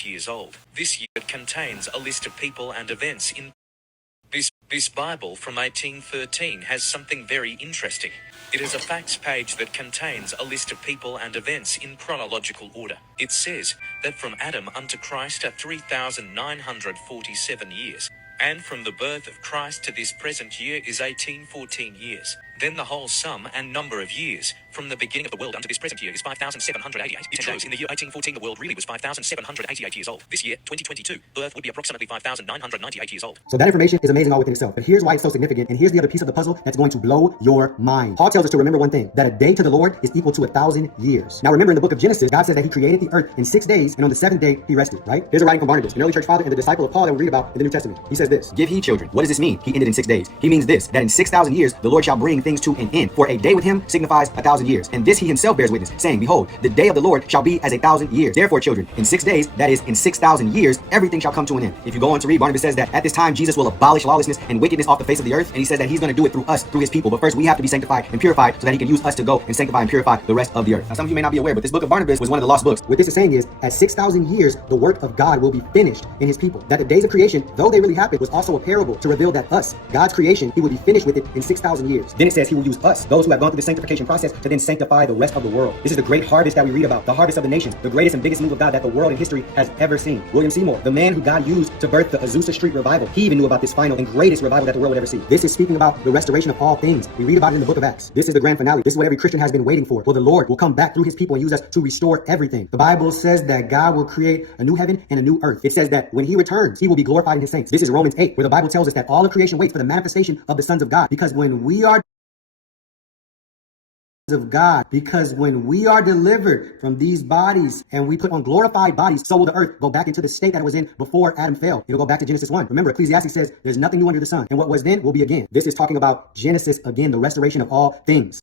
88 years old. This year it contains a list of people and events in this Bible from 1813 has something very interesting. It is a facts page that contains a list of people and events in chronological order. It says that from Adam unto Christ are 3,947 years, and from the birth of Christ to this present year is 1814 years. Then the whole sum and number of years from the beginning of the world unto this present year is 5,788. It shows in the year 1814 the world really was 5,788 years old. This year, 2022, the Earth would be approximately 5,998 years old. So that information is amazing all within itself. But here's why it's so significant, and here's the other piece of the puzzle that's going to blow your mind. Paul tells us to remember one thing, that a day to the Lord is equal to 1,000 years. Now remember, in the book of Genesis, God says that he created the earth in 6 days, and on the seventh day he rested, right? Here's a writing from Barnabas, an early church father and the disciple of Paul that we read about in the New Testament. He says this: "Give heed, children. What does this mean? He ended in 6 days. He means this, that in 6,000 years the Lord shall bring things to an end. For a day with him signifies 1,000 years. And this he himself bears witness, saying, Behold, the day of the Lord shall be as 1,000 years. Therefore, children, in 6 days, that is in 6,000 years, everything shall come to an end." If you go on to read, Barnabas says that at this time Jesus will abolish lawlessness and wickedness off the face of the earth, and he says that he's going to do it through us, through his people. But first we have to be sanctified and purified so that he can use us to go and sanctify and purify the rest of the earth. Now some of you may not be aware, but this book of Barnabas was one of the lost books. What this is saying is, at 6,000 years, the work of God will be finished in his people. That the days of creation, though they really happened, was also a parable to reveal that us, God's creation, he will be finished with it in 6,000 years. Then it says he will use us, those who have gone through the sanctification process, to then sanctify the rest of the world. This is the great harvest that we read about, the harvest of the nations, the greatest and biggest move of God that the world in history has ever seen. William Seymour, the man who God used to birth the Azusa Street revival, he even knew about this final and greatest revival that the world would ever see. This is speaking about the restoration of all things. We read about it in the book of Acts. This is the grand finale. This is what every Christian has been waiting for. For the Lord will come back through his people and use us to restore everything. The Bible says that God will create a new heaven and a new earth. It says that when he returns, he will be glorified in his saints. This is Romans 8, where the Bible tells us that all of creation waits for the manifestation of the sons of God. Because when we are delivered from these bodies and we put on glorified bodies, so will the earth go back into the state that it was in before Adam fell. It'll go back to Genesis 1. Remember, Ecclesiastes says there's nothing new under the sun, and what was then will be again. This is talking about Genesis again, the restoration of all things.